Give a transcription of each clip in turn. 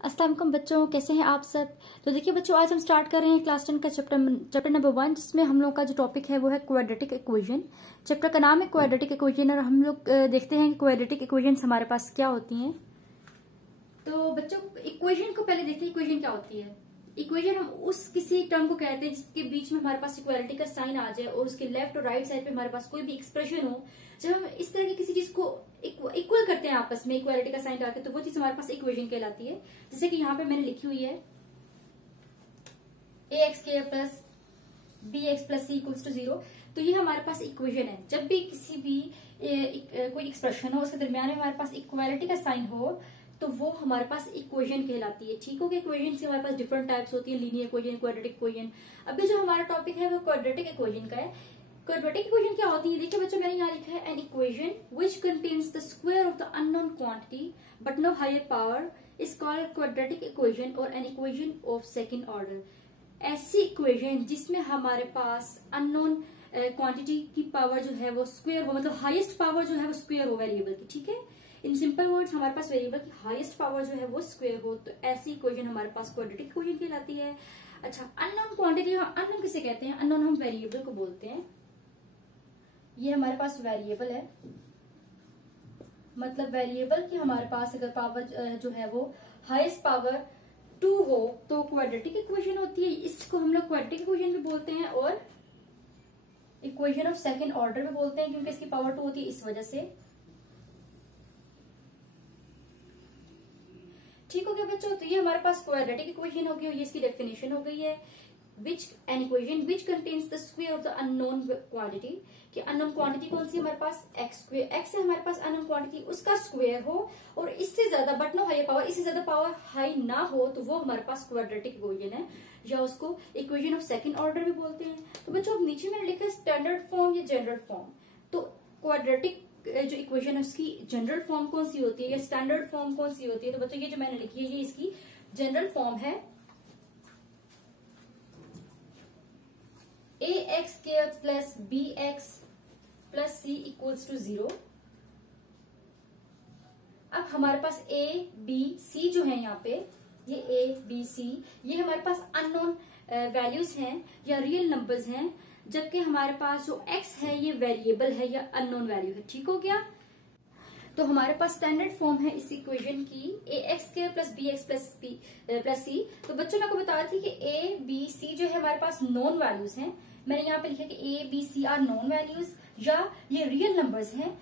अस्सलाम वालेकुम बच्चों, कैसे हैं आप सब। तो देखिए बच्चों, आज हम स्टार्ट कर रहे हैं क्लास 10 का चैप्टर नंबर 1, जिसमें हम लोग का जो टॉपिक है वो है क्वाड्रेटिक इक्वेशन। चैप्टर का नाम है क्वाड्रेटिक इक्वेशन और हम लोग देखते हैं कि क्वाड्रेटिक इक्वेशंस हमारे पास क्या होती हैं। तो बच्चों, इक्वेशन को पहले देखते हैं, इक्वेशन क्या होती है। इक्वेशन हम उस किसी टर्म को कहते हैं जिसके बीच में हमारे पास इक्वालिटी का साइन आ जाए और उसके लेफ्ट और राइट साइड पे हमारे पास कोई भी एक्सप्रेशन हो। जब हम इस तरह की किसी चीज को इक्वल करते हैं आपस में इक्वालिटी का साइन डालकर, तो वो चीज हमारे पास इक्वेशन कहलाती है। जैसे कि यहाँ पे मैंने लिखी हुई है ax² plus bx plus c equals to 0। तो ये हमारे पास इक्वेशन है। जब भी किसी भी कोई एक्सप्रेशन हो, उसके दरमियान में हमारे पास इक्वालिटी का साइन हो, तो वो हमारे पास इक्वेशन कहलाती है। ठीक हो गया। इक्वेशन से हमारे पास डिफरेंट टाइप्स होती है, लीनियर इक्वेशन, क्वाड्रेटिक इक्वेशन। अभी जो हमारा टॉपिक है वो क्वाड्रेटिक इक्वेशन का है। क्वाड्रेटिक इक्वेशन क्या होती है, देखिए बच्चों, मैंने यहाँ लिखा है an equation which contains the square of the unknown quantity but no higher power is called quadratic equation और an equation of second order. ऐसी इक्वेशन जिसमें हमारे पास अननोन क्वांटिटी की पावर जो है वो स्क्वायर हो, मतलब हाईएस्ट पावर जो है वो स्क्वायर हो वेरिएबल की। ठीक है, इन सिंपल वर्ड्स हमारे पास वेरिएबल की हाईएस्ट पावर जो है वो स्क्वायर हो, तो ऐसी इक्वेशन हमारे पास क्वाड्रेटिक इक्वेशन कहलाती है। अच्छा, अननोन क्वांटिटी, अननोन किसे कहते हैं? अननोन हम वेरिएबल को बोलते हैं। ये हमारे पास वेरिएबल है, मतलब वेरिएबल की हमारे पास अगर पावर जो है वो हाईएस्ट पावर 2 हो तो क्वाड्रेटिक इक्वेशन होती है। इसको हम लोग क्वाड्रेटिक इक्वेशन भी बोलते हैं और इक्वेशन ऑफ सेकेंड ऑर्डर भी बोलते हैं, क्योंकि इसकी पावर 2 होती है इस वजह से। ठीक हो गया बच्चों। तो ये हमारे पास क्वाड्रेटिक इक्वेशन हो गई और ये इसकी डेफिनेशन हो गई है। An equation which contains the square of the unknown quantity, कि अननोन क्वांटिटी कौन सी हमारे पास? X square. एक्स है हमारे पास अननोन क्वांटिटी, उसका स्क्वायर हो और इससे ज्यादा बट नो हायर पावर, इससे ज्यादा पावर हाई ना हो, तो वो हमारे पास क्वाड्रेटिक इक्वेशन है, या उसको इक्वेशन ऑफ सेकंड ऑर्डर भी बोलते हैं। तो बच्चों, अब नीचे मैंने लिखा है स्टैंडर्ड फॉर्म या जनरल फॉर्म। तो क्वाड्रेटिक जो इक्वेशन है उसकी जनरल फॉर्म कौन सी होती है या स्टैंडर्ड फॉर्म कौन सी होती है? तो बच्चों, ये जो मैंने लिखी है ये इसकी जनरल फॉर्म है। ax² plus bx plus c equals to 0। अब हमारे पास a b c जो है यहाँ पे, ये a b c ये हमारे पास अननोन वैल्यूज हैं या रियल नंबर्स हैं, जबकि हमारे पास जो x है ये वेरिएबल है या अननोन वैल्यू है। ठीक हो गया। तो हमारे पास स्टैंडर्ड फॉर्म है इस इक्वेशन की ax² plus bx plus c। तो बच्चों, मैं आपको बता रही थी कि a b c जो है हमारे पास नॉन वैल्यूज हैं। मैंने यहाँ पे लिखा कि a b c are non values या ये रियल नंबर्स हैं।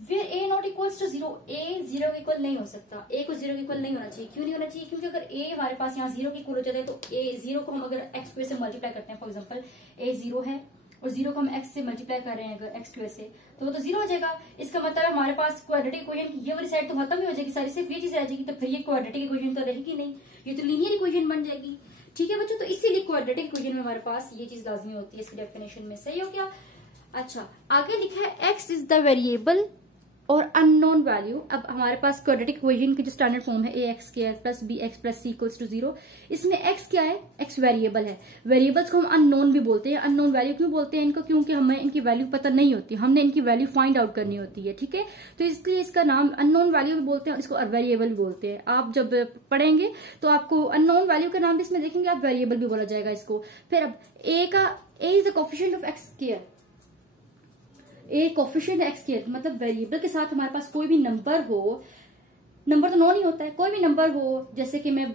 Where a not equals to 0, a 0 के इक्वल नहीं हो सकता। a को 0 के इक्वल नहीं होना चाहिए। क्यों नहीं होना चाहिए? क्योंकि अगर a हमारे पास यहाँ 0 के इक्वल हो जाता है, तो a 0 को हम अगर x² से मल्टीप्लाई करते हैं, फॉर एग्जाम्पल a 0 है और 0 को हम x से मल्टीप्लाई कर रहे हैं अगर x² से, तो वो तो 0 हो जाएगा। इसका मतलब है हमारे पास क्वाड्रेटिक इक्वेशन की ये वाली साइड तो खत्म ही हो जाएगी, सारी सिर्फ ये चीज रह जाएगी। तो फिर ये क्वाड्रेटिक इक्वेशन तो रहेगी नहीं, ये तो लीनियर इक्वेशन बन जाएगी। ठीक है बच्चों, तो इसीलिए क्वाड्रेटिक इक्वेशन में हमारे पास ये चीज लाजमी होती है इसकी डेफिनेशन में। सही हो गया। अच्छा, आगे लिखा है x इज द वेरिएबल और अननोन वैल्यू। अब हमारे पास क्वाड्रेटिक इक्वेशन की जो स्टैंडर्ड फॉर्म है ax² plus bx plus c equals to 0। इसमें x क्या है? x वेरिएबल है। वेरिएबल्स को हम अननोन भी बोलते हैं। अननोन वैल्यू क्यों बोलते हैं इनको? क्योंकि हमें इनकी वैल्यू पता नहीं होती, हमने इनकी वैल्यू फाइंड आउट करनी होती है। ठीक है, तो इसलिए इसका नाम अननोन वैल्यू भी बोलते हैं और इसको वेरिएबल भी बोलते हैं। आप जब पढ़ेंगे तो आपको अननोन वैल्यू का नाम भी इसमें देखेंगे, आप वेरिएबल भी बोला जाएगा इसको। फिर अब a is the coefficient of x²। A coefficient x² मतलब वेरिएबल के साथ हमारे पास कोई भी नंबर हो, नंबर तो नॉन ही होता है, कोई भी नंबर हो, जैसे कि मैं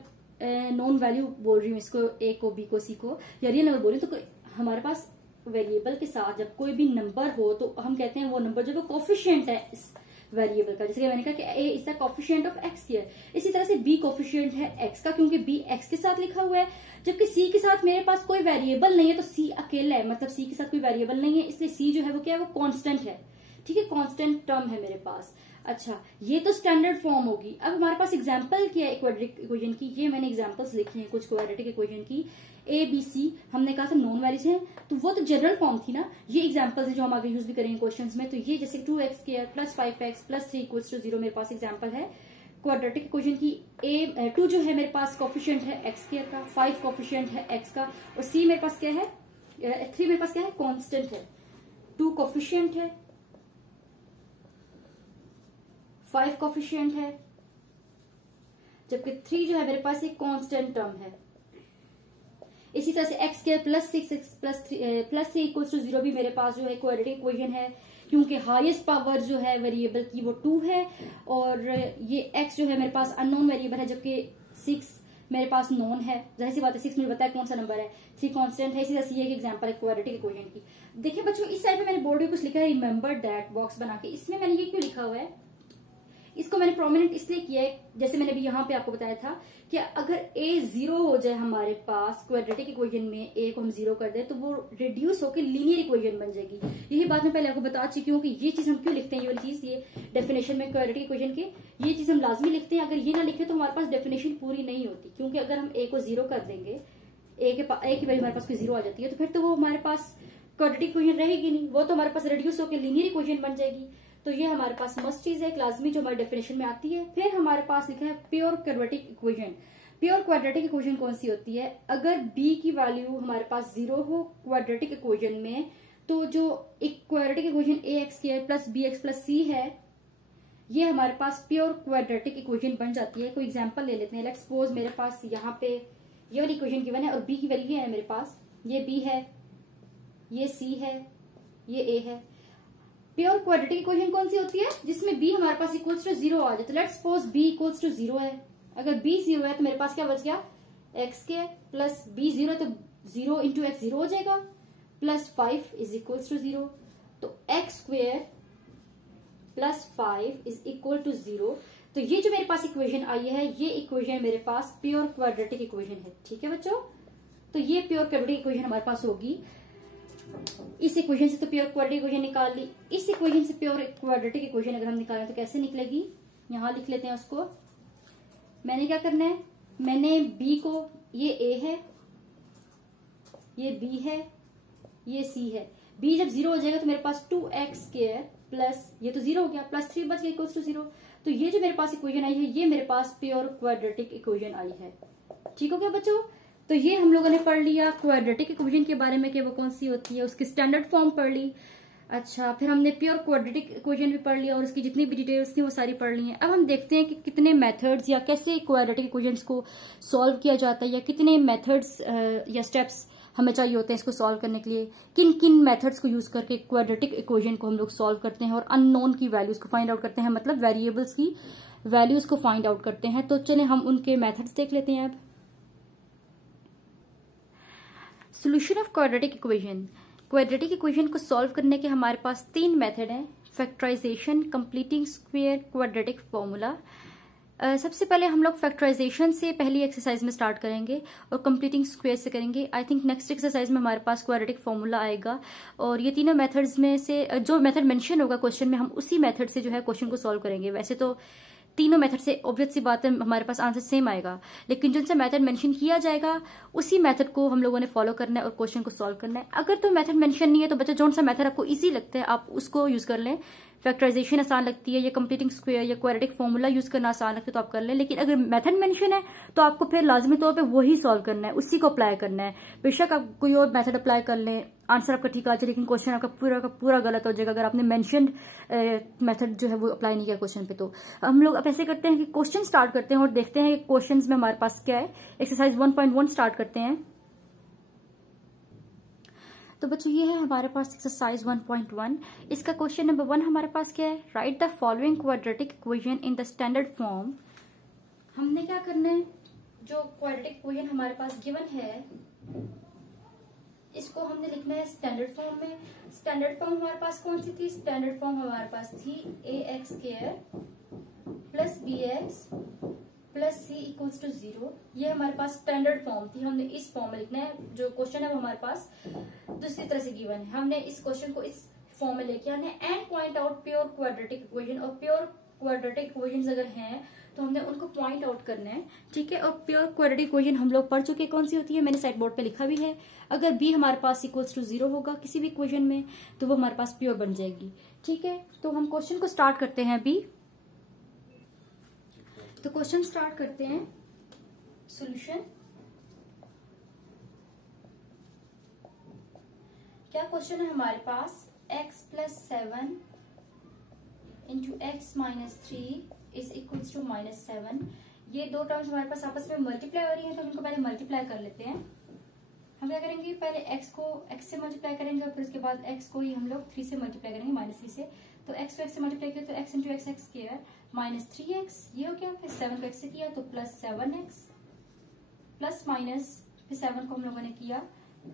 नॉन वैल्यू बोल रही हूँ इसको, a को b को c को, या रियल नंबर बोल रही हूँ, तो हमारे पास वेरिएबल के साथ जब कोई भी नंबर हो तो हम कहते हैं वो नंबर जो कोफिशिएंट है इस वेरिएबल का। जैसे कि मैंने कहा कि a is the coefficient of x²। इसी तरह से b कोफिशिएंट है x का, क्योंकि b x के साथ लिखा हुआ है, जबकि c के साथ मेरे पास कोई वेरिएबल नहीं है, तो c अकेला है, मतलब c के साथ कोई वेरिएबल नहीं है, इसलिए c जो है वो क्या है? वो कांस्टेंट है। ठीक है, कांस्टेंट टर्म है मेरे पास। अच्छा, ये तो स्टैंडर्ड फॉर्म होगी। अब हमारे पास एग्जांपल क्या है क्वाड्रेटिक इक्वेशन की? ये मैंने एग्जांपल्स लिखी हैं कुछ क्वाड्रेटिक इक्वेशन की। a b c हमने कहा था नॉन वैल्यूज हैं, तो वो तो जनरल फॉर्म थी ना। ये एग्जांपल्स है जो हम आगे यूज भी करेंगे क्वेश्चंस में। तो ये जैसे 2x² plus 5x plus 3 equals to 0 मेरे पास एग्जांपल है क्वाड्रेटिक इक्वेशन की। a 2 जो है मेरे पास कोफिशिएंट है x² का, 5 कोफिशिएंट है x का, और c मेरे पास क्या है? 3 मेरे पास क्या है? कांस्टेंट है। 2 कोफिशिएंट है, 5 कोफिशिएंट है, जबकि 3 जो है मेरे पास एक कांस्टेंट टर्म है। इसी तरह से x square plus 6x plus 3 equals to 0 भी मेरे पास जो है क्वाड्रेटिक इक्वेशन है, क्योंकि हाईएस्ट पावर जो है वेरिएबल की वो 2 है और ये x जो है मेरे पास अननोन वेरिएबल है, जबकि 6 मेरे पास नोन है। जाहिर सी बात है 6 मुझे पता है कौन सा नंबर है, 3 कांस्टेंट है। इसी तरह से ये एक एग्जांपल है क्वाड्रेटिक इक्वेशन की। देखिए बच्चों, इस साइड पे मैंने बोर्ड में कुछ लिखा है, रिमेंबर दैट बॉक्स बना के। इसमें मैंने ये क्यों लिखा हुआ है, इसको मैंने प्रोमिनेंट इसलिए किया है, जैसे मैंने भी यहाँ पे आपको बताया था कि अगर a 0 हो जाए हमारे पास क्वाड्रेटिक इक्वेशन में, a को हम 0 कर दें तो वो रिड्यूस होकर लीनियर इक्वेशन बन जाएगी। यही बात मैं पहले आपको बता चुकी हूँ कि ये चीज हम क्यों लिखते हैं, ये वाली चीज, ये डेफिनेशन में क्वाड्रेटिक इक्वेशन के ये चीज हम लाजमी लिखते हैं। अगर ये ना लिखे तो हमारे पास डेफिनेशन पूरी नहीं होती, क्योंकि अगर हम a को 0 कर देंगे, a की वैल्यू हमारे पास कोई 0 आ जाती है, तो फिर तो वो हमारे पास क्वाड्रेटिक इक्वेशन रहेगी नहीं, वो तो हमारे पास रिड्यूस होकर लीनियर इक्वेशन बन जाएगी। तो ये हमारे पास मस्ट चीज है, एक लाजमी जो हमारे डेफिनेशन में आती है। फिर हमारे पास लिखा है pure quadratic equation. Pure quadratic equation कौन सी होती है, अगर b की वैल्यू हमारे पास 0 हो क्वाड्रेटिक इक्वेशन में, तो जो एक quadratic equation ax² plus bx plus c है, ये हमारे पास प्योर क्वाड्रेटिक इक्वेशन बन जाती है। कोई एग्जांपल ले लेते हैं। लेट्स सपोज मेरे पास यहाँ पे ये वाली इक्वेशन गिवन है और b की वैल्यू है मेरे पास, ये b है, ये c है, ये a है। प्योर क्वाड्रेटिक इक्वेशन कौन सी होती है, जिसमें b हमारे पास इक्वल्स टू 0 आ जाए। तो let's suppose b equals to 0 है, अगर b 0 है तो मेरे पास क्या बच गया, x² प्लस b 0 है तो 0 इंटू एक्स 0 हो जाएगा, प्लस 5 इज इक्वल्स टू 0। तो x² plus 5 is equal to 0। तो ये जो मेरे पास इक्वेशन आई है, ये इक्वेशन मेरे पास प्योर क्वाड्रेटिक इक्वेशन है। ठीक है बच्चों, तो ये प्योर क्वाड्रेटिक इक्वेशन हमारे पास होगी। इस इक्वेशन से तो प्योर क्वाड्रेटिक इक्वेशन निकाल ली, इस इक्वेशन से प्योर क्वाड्रेटिक इक्वेशन अगर हम निकालें तो कैसे निकलेगी, यहां लिख लेते हैं उसको। मैंने क्या करना है, मैंने b को, ये a है, ये b है, ये c है। b जब 0 हो जाएगा तो मेरे पास 2x² प्लस, ये तो 0 हो गया, प्लस 3 बच गया इक्वल्स टू 0। तो ये जो मेरे पास इक्वेशन आई है, ये मेरे पास प्योर क्वाड्रेटिक इक्वेशन आई है। ठीक हो गया बच्चों, तो ये हम लोगों ने पढ़ लिया क्वाड्रेटिक इक्वेशन के बारे में कि वो कौन सी होती है, उसकी स्टैंडर्ड फॉर्म पढ़ ली। अच्छा, फिर हमने प्योर क्वाड्रेटिक इक्वेशन भी पढ़ लिया और उसकी जितनी भी डिटेल्स थी वो सारी पढ़ ली हैं। अब हम देखते हैं कि कितने मेथड्स या कैसे क्वाड्रेटिक इक्वेशंस को सॉल्व किया जाता है, या कितने मेथड्स या स्टेप्स हमें चाहिए होते हैं इसको सॉल्व करने के लिए, किन किन मेथड्स को यूज करके क्वाड्रेटिक इक्वेशन को हम लोग सॉल्व करते हैं और अननोन की वैल्यूज को फाइंड आउट करते हैं, मतलब वेरिएबल्स की वैल्यूज को फाइंड आउट करते हैं। तो चले हम उनके मेथड्स देख लेते हैं। अब solution of quadratic equation. Quadratic equation को सॉल्व करने के हमारे पास 3 मेथड हैं, factorisation, completing square, quadratic formula. सबसे पहले हम लोग फैक्टराइजेशन से पहली एक्सरसाइज में स्टार्ट करेंगे और कंप्लीटिंग स्क्वायर से करेंगे। आई थिंक नेक्स्ट एक्सरसाइज में हमारे पास क्वाड्रेटिक फॉर्मूला आएगा और ये तीनों मेथड्स में से जो मेथड मेंशन होगा क्वेश्चन में, हम उसी मेथड से जो है क्वेश्चन को सॉल्व करेंगे। वैसे तो तीनों मेथड से ऑब्वियस सी बात है हमारे पास आंसर सेम आएगा, लेकिन जिनसे मेथड मेंशन किया जाएगा उसी मेथड को हम लोगों ने फॉलो करना है और क्वेश्चन को सॉल्व करना है। अगर तो मेथड मेंशन नहीं है तो बच्चा जो सा मेथड आपको इजी लगता है आप उसको यूज कर लें। फैक्टराइजेशन आसान लगती है या कंप्लीटिंग स्क्वायर या क्वाड्रेटिक फॉर्मूला यूज करना आसान लगता है तो आप कर लें, लेकिन अगर मेथड मेंशन है तो आपको फिर लाजमी तौर पे वही सॉल्व करना है, उसी को अप्लाई करना है। बेशक आप कोई और मेथड अप्लाई कर लें, आंसर आपका ठीक आ जाए, लेकिन क्वेश्चन आपका पूरा का पूरा गलत हो जाएगा अगर आपने मेंशन्ड मेथड जो है वो अप्लाई नहीं किया क्वेश्चन पे। तो हम लोग अब ऐसे करते हैं कि क्वेश्चन स्टार्ट करते हैं और देखते हैं कि क्वेश्चन में हमारे पास क्या है। एक्सरसाइज 1.1 स्टार्ट करते हैं। तो बच्चों ये है हमारे पास एक्सरसाइज 1.1। इसका क्वेश्चन नंबर 1 हमारे पास क्या है, right the following quadratic equation in the standard form. हमने क्या करना है, जो क्वाड्रेटिक इक्वेशन हमारे पास गिवन है इसको हमने लिखना है स्टैंडर्ड फॉर्म में। स्टैंडर्ड फॉर्म हमारे पास कौन सी थी, स्टैंडर्ड फॉर्म हमारे पास थी ax² plus bx plus c equals to 0। ये हमारे पास स्टैंडर्ड फॉर्म थी, हमने इस फॉर्म में लिखना है। जो क्वेश्चन है वो हमारे पास दूसरी तरह से गिवन है, हमने इस क्वेश्चन को इस फॉर्म में लेके आने and point out pure quadratic equation. और प्योर क्वाड्रेटिक इक्वेशन अगर हैं तो हमने उनको पॉइंट आउट करना है, ठीक है। और प्योर क्वाड्रेटिक इक्वेशन हम लोग पढ़ चुके कौन सी होती है, मैंने साइड बोर्ड पे लिखा भी है। अगर b हमारे पास इक्वल्स टू 0 होगा किसी भी इक्वेशन में तो वो हमारे पास प्योर बन जाएगी, ठीक है। तो हम क्वेश्चन को स्टार्ट करते हैं अभी। तो क्वेश्चन स्टार्ट करते हैं। सॉल्यूशन, क्या क्वेश्चन है हमारे पास, x plus 7 into x minus 3 is equals to -7। ये दो टर्म्स हमारे पास आपस में मल्टीप्लाई हो रही है, तो हम इनको पहले मल्टीप्लाई कर लेते हैं। हम क्या करेंगे, पहले x को x से मल्टीप्लाई करेंगे और फिर उसके बाद x को ही हम लोग 3 से मल्टीप्लाई करेंगे, -3 से। तो x को x से मल्टीप्लाई किया तो x into x x square minus 3x, ये हो गया। फिर 7 को x से किया तो प्लस 7x प्लस माइनस, फिर 7 को हम लोगों ने किया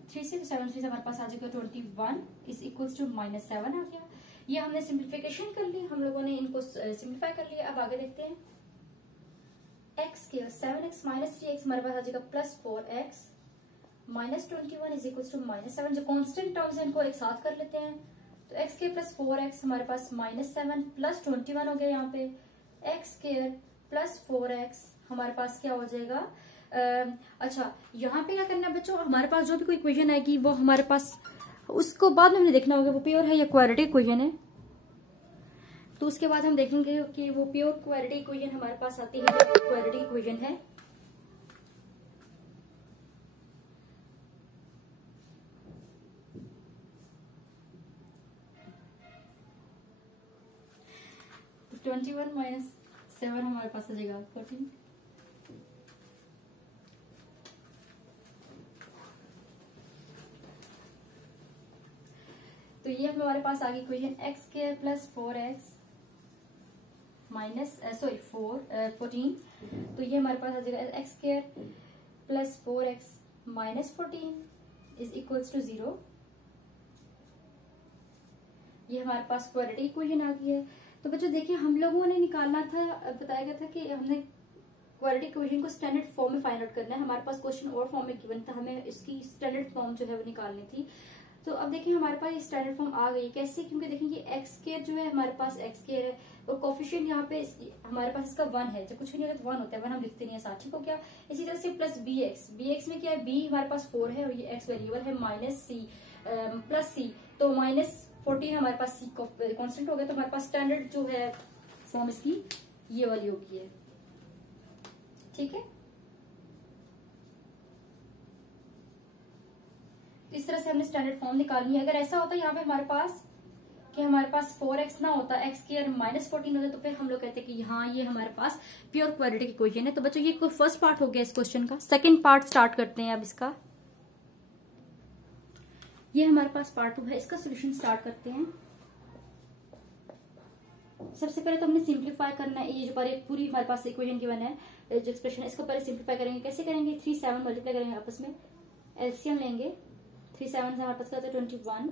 3 से, तो 7 3 से हमारे पास आ जाएगा 21 इज इक्वल्स टू -7 आ गया। ये हमने सिंप्लीफिकेशन कर ली, हम लोगों ने इनको सिंप्लीफाई कर लिया। अब आगे देखते हैं, x square 7x minus 3x हमारे पास आ जाएगा plus 4x minus 21 is equals to -7। जो कॉन्स्टेंट टर्म्स है इनको एक साथ कर लेते हैं, तो x स्क्वायर प्लस 4x हमारे पास -7 प्लस 21 हो गया। यहाँ पे x स्क्वायर प्लस 4x हमारे पास क्या हो जाएगा। अच्छा, यहाँ पे क्या करना है बच्चों, हमारे पास जो भी कोई इक्वेशन आएगी वो हमारे पास उसको बाद में हमने देखना होगा वो प्योर है या क्वाड्रेटिक इक्वेशन है। तो उसके बाद हम देखेंगे कि वो प्योर क्वाड्रेटिक इक्वेशन हमारे पास आती है या क्वाड्रेटिक इक्वेशन है। तो 21 माइनस 7 हमारे पास आ जाएगा 14। तो ये हमारे पास आ गई equation x square plus 4x minus 14। तो ये हमारे पास आ जाएगा x square plus 4x minus 14 is equals to 0। ये हमारे पास क्वाड्रेटिक इक्वेशन आ गई है। तो बच्चों देखिए, हम लोगों ने निकालना था, बताया गया था कि हमने क्वाड्रेटिक इक्वेशन को स्टैंडर्ड फॉर्म में फाइंड आउट करना है। हमारे पास क्वेश्चन और फॉर्म में गिवन था, हमें इसकी स्टैंडर्ड फॉर्म जो है वो निकालनी थी। तो अब देखिए हमारे पास स्टैंडर्ड फॉर्म आ गई। कैसे, क्योंकि देखिए ये एक्स स्क्वायर जो है हमारे पास एक्स स्क्वायर है और कोफिशिएंट यहाँ पे हमारे पास इसका 1 है। जब कुछ नहीं होता तो 1 होता है, 1 हम लिखते नहीं है साथ, ठीक हो क्या। इसी तरह से प्लस bx में क्या है, b हमारे पास 4 है और ये x वेरिएबल है माइनस c प्लस c, तो -14 हमारे पास c कॉन्स्टेंट हो गया। तो हमारे पास स्टैंडर्ड जो है फॉर्म इसकी ये वाली होगी है, ठीक है। तो इस तरह से हमने स्टैंडर्ड फॉर्म निकालनी है। अगर ऐसा होता यहाँ पे हमारे पास कि हमारे पास 4x ना होता, x स्क्वायर -14 होता, तो फिर हम लोग कहते हैं कि हाँ ये हमारे पास प्योर क्वाड्रेटिक इक्वेशन है। तो बच्चों ये फर्स्ट पार्ट हो गया इस क्वेश्चन का। सेकंड पार्ट स्टार्ट करते हैं अब इसका। ये हमारे पास पार्ट 2 है, इसका सोल्यूशन स्टार्ट करते हैं। सबसे पहले तो हमने सिंप्लीफाई करना है। ये जो पूरी हमारे पास इक्वेशन गिवन है, जो एक्सप्रेशन है, इसको पहले सिंप्लीफाई करेंगे। कैसे करेंगे, 3 7 मल्टीप्लाई करेंगे आपस में, एलसीएम लेंगे। 3 7 से हमारे पास क्या होता है 21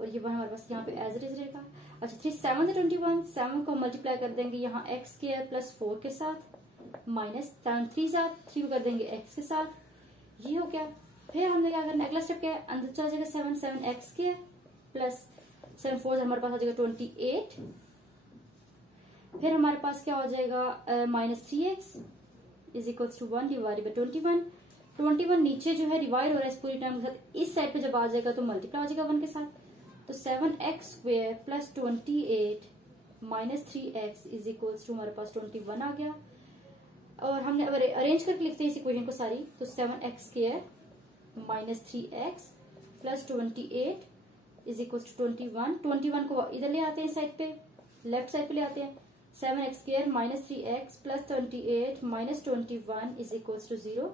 और ये 1 हमारे पास यहाँ पे एज इट इज रहेगा। अच्छा, 3 7 से 21, 7 को मल्टीप्लाई कर देंगे यहाँ x स्क्वायर प्लस 4 के साथ माइनस 3 साथ 3 को कर देंगे x के साथ, ये हो गया। फिर हमने क्या करना है, अगला स्टेप क्या है, अंदर चला जाएगा 7 7 x स्क्वायर प्लस 7 4 हमारे पास आ जाएगा 28। फिर हमारे पास क्या हो जाएगा -3x is equal to 1 divided by 21 नीचे जो है डिवाइड हो रहा है इस पूरी टर्म के साथ, इस साइड पे जब आ जाएगा तो मल्टीप्लाई हो जाएगा 1 के साथ। तो 7x square plus 28 minus 3x is equal to हमारे पास 21 आ गया। और हमने अरेंज करके लिखते हैं इस इक्वेशन को सारी, तो 7x square minus 3x plus 28 is equal to 21 को इधर ले आते हैं साइड पे, लेफ्ट साइड पे ले आते हैं। 7x square minus 3x plus 28 minus 21 is equal to 0।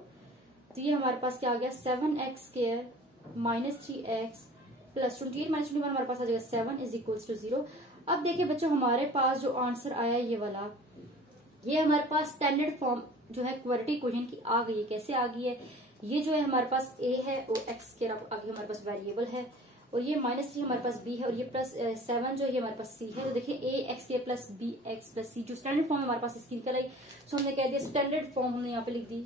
तो ये हमारे पास क्या आ गया, 7x square minus 3x plus 28 minus 21 हमारे पास आ जाएगा 7 इज इक्वल टू 0। अब देखिए बच्चों, हमारे पास जो आंसर आया ये वाला, ये हमारे पास स्टैंडर्ड फॉर्म जो है क्वाड्रेटिक इक्वेशन की आ गई है। कैसे आ गई है, ये जो है हमारे पास a है और x स्क्वायर आगे हमारे पास वेरिएबल है और ये -3 हमारे पास b है और ये प्लस 7 जो है ये हमारे पास c है। तो देखिए a x square plus b x plus c जो स्टैंडर्ड फॉर्म हमारे पास इसकी निकल आई। सो हमने कह दिया स्टैंडर्ड फॉर्म, हमने यहाँ पे लिख दी,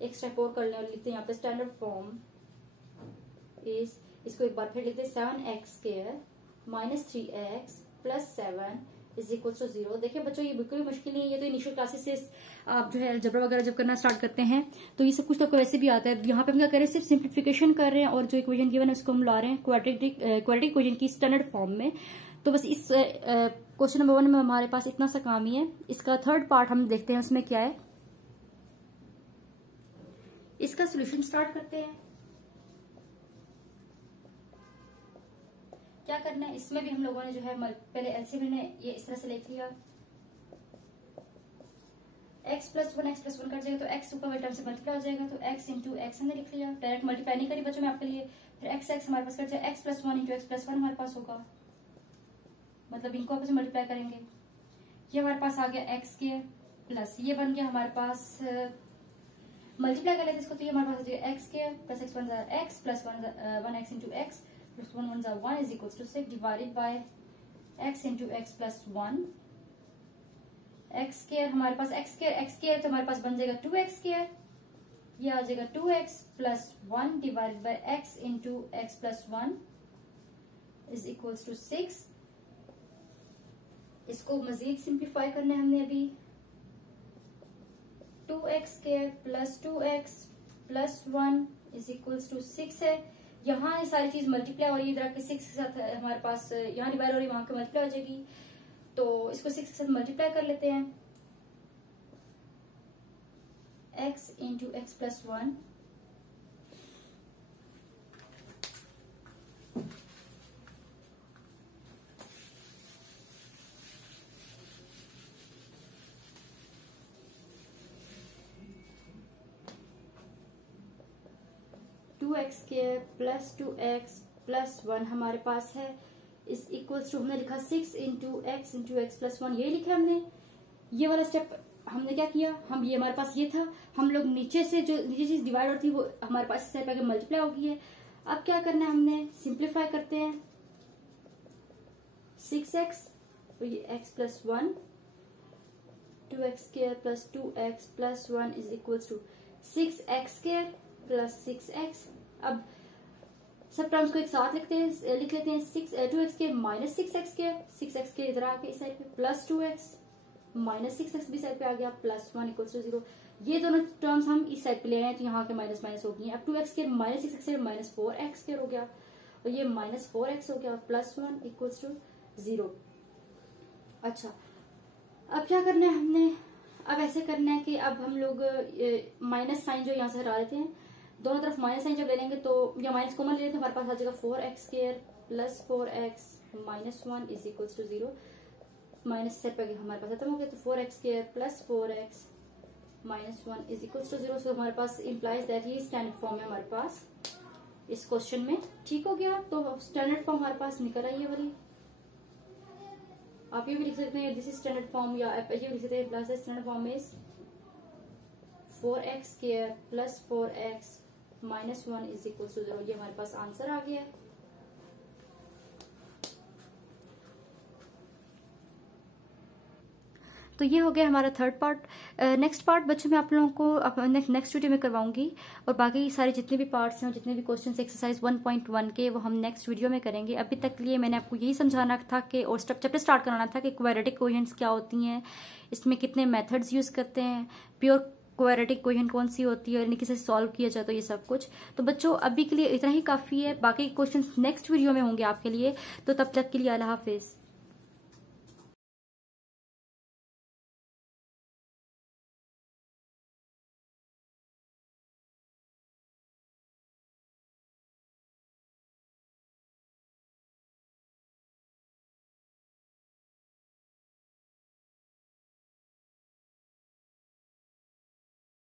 एक स्टेप और कर लें और लिखते हैं यहाँ पे स्टैंडर्ड फॉर्म इज, इसको एक बार फिर लिखते हैं 7x square minus 3x plus 7 is equal to 0। देखिए बच्चों, ये बिल्कुल मुश्किल नहीं है, ये तो इनिशियल क्लासेस से आप जो है अलजेब्रा वगैरह जब करना स्टार्ट करते हैं तो ये सब कुछ तो आपको वैसे भी आता है। यहाँ पे हम क्या कर रहे हैं, सिर्फ सिंप्लीफिकेशन कर रहे हैं और जो इक्वेशन गिवन है उसको हम ला रहे हैं क्वाड्रेटिक इक्वेशन की स्टैंडर्ड फॉर्म में। तो बस इस क्वेश्चन नंबर 1 में हमारे पास इतना सा काम ही है। इसका थर्ड पार्ट हम देखते हैं उसमें क्या है, इसका सोल्यूशन स्टार्ट करते हैं। क्या करना है, इसमें भी हम लोगों ने जो है पहले एलसीएम ने ये इस तरह से लिख लिया, x प्लस वन कट जाएगा तो x ऊपर वाले टर्म से मल्टीप्लाई हो जाएगा, तो x इंटू एक्स हमने लिख लिया, डायरेक्ट मल्टीप्लाई नहीं करी बच्चों में आपके लिए। फिर x हमारे पास कट जाए, x plus one into x plus one हमारे पास होगा, मतलब इनको आपस में मल्टीप्लाई करेंगे। ये हमारे पास आ गया एक्स स्क्वायर प्लस ये बन गया हमारे पास, मल्टीप्लाई कर लेते इसको, तो ये हमारे पास हो जाएगा x square plus x one x plus one x into x plus one one is equal to 6 divided by x into x plus one. X square हमारे पास एक्स स्क्वायर तो हमारे पास बन जाएगा 2x स्क्वायर, ये आ जाएगा 2x plus one divided by x into x plus one is equal to 6। इसको मजीद सिंप्लीफाई करना है हमने अभी, 2x square plus 2x plus one is equal to 6 है। यहाँ ये सारी चीज मल्टीप्लाई हो रही है, इधर के 6 के साथ हमारे पास यहाँ डिवाइड हो रही है, वहां के मल्टीप्लाई हो जाएगी, तो इसको 6 के साथ मल्टीप्लाई कर लेते हैं। x into x plus one 2x square plus 2x plus one हमारे पास है इस इक्वल्स टू, हमने लिखा 6 इंटू एक्स प्लस वन, ये लिखा हमने। ये वाला स्टेप हमने क्या किया, हम ये हमारे पास ये था, हम लोग नीचे से जो नीचे चीज डिवाइड होती है वो हमारे पास इस साइड पे मल्टीप्लाई हो गई है। अब क्या करना है, हमने सिंप्लीफाई करते हैं 6x, तो ये x plus one, 2x square plus 2x plus one is equal to 6x square plus 6x। अब सब टर्म्स को एक साथ लिख लेते हैं 2x के माइनस 6x के इधर आके इस साइड पे प्लस 2x माइनस 6x भी साइड पे आ गया प्लस वन इक्वल टू 0। ये दोनों टर्म्स हम इस साइड पे ले आए तो यहाँ के माइनस माइनस हो गई। अब 2x के माइनस 6x से माइनस 4x हो गया और ये माइनस 4x हो गया प्लस वन इक्वल टू 0। अच्छा, अब क्या करना है हमने, अब ऐसे करना है कि अब हम लोग माइनस साइन जो यहाँ से हटा देते हैं, दोनों तरफ माइनस साइन जब ले लेंगे तो या माइनस कॉमन ले लेते हैं, हमारे पास आ जाएगा 4x square plus 4x minus one is equal to 0। Minus set पर हमारे पास खत्म हो गया, तो 4x square plus 4x minus one is equal to 0। So हमारे पास इम्प्लाइज दैट ये स्टैंडर्ड फॉर्म है हमारे पास इस क्वेश्चन में। ठीक हो गया, तो स्टैंडर्ड फॉर्म हमारे पास निकल आई है वाली। आप ये भी लिख सकते हैं दिस इज स्टैंडर्ड फॉर्म, या ये भी लिख सकते हैं plus standard form is 4x square plus 4x minus one is equal to 0। ये हमारे पास आंसर आ गया है। तो ये हो गया हमारा थर्ड पार्ट। नेक्स्ट पार्ट बच्चों मैं आप लोगों को नेक्स्ट वीडियो में करवाऊंगी, और बाकी सारे जितने भी पार्ट्स हैं, जितने भी क्वेश्चन एक्सरसाइज 1.1 के, वो हम नेक्स्ट वीडियो में करेंगे। अभी तक के लिए मैंने आपको यही समझाना था कि और चैप्टर स्टार्ट कराना था कि क्वाड्रेटिक इक्वेशंस क्या होती हैं, इसमें कितने मेथड्स यूज करते हैं, प्योर क्वाड्रेटिक इक्वेशन कौन सी होती है और इन्हें कैसे सॉल्व किया जाता है, ये सब कुछ। तो बच्चों अभी के लिए इतना ही काफी है, बाकी क्वेश्चंस नेक्स्ट वीडियो में होंगे आपके लिए। तो तब तक के लिए अल्लाह हाफिज।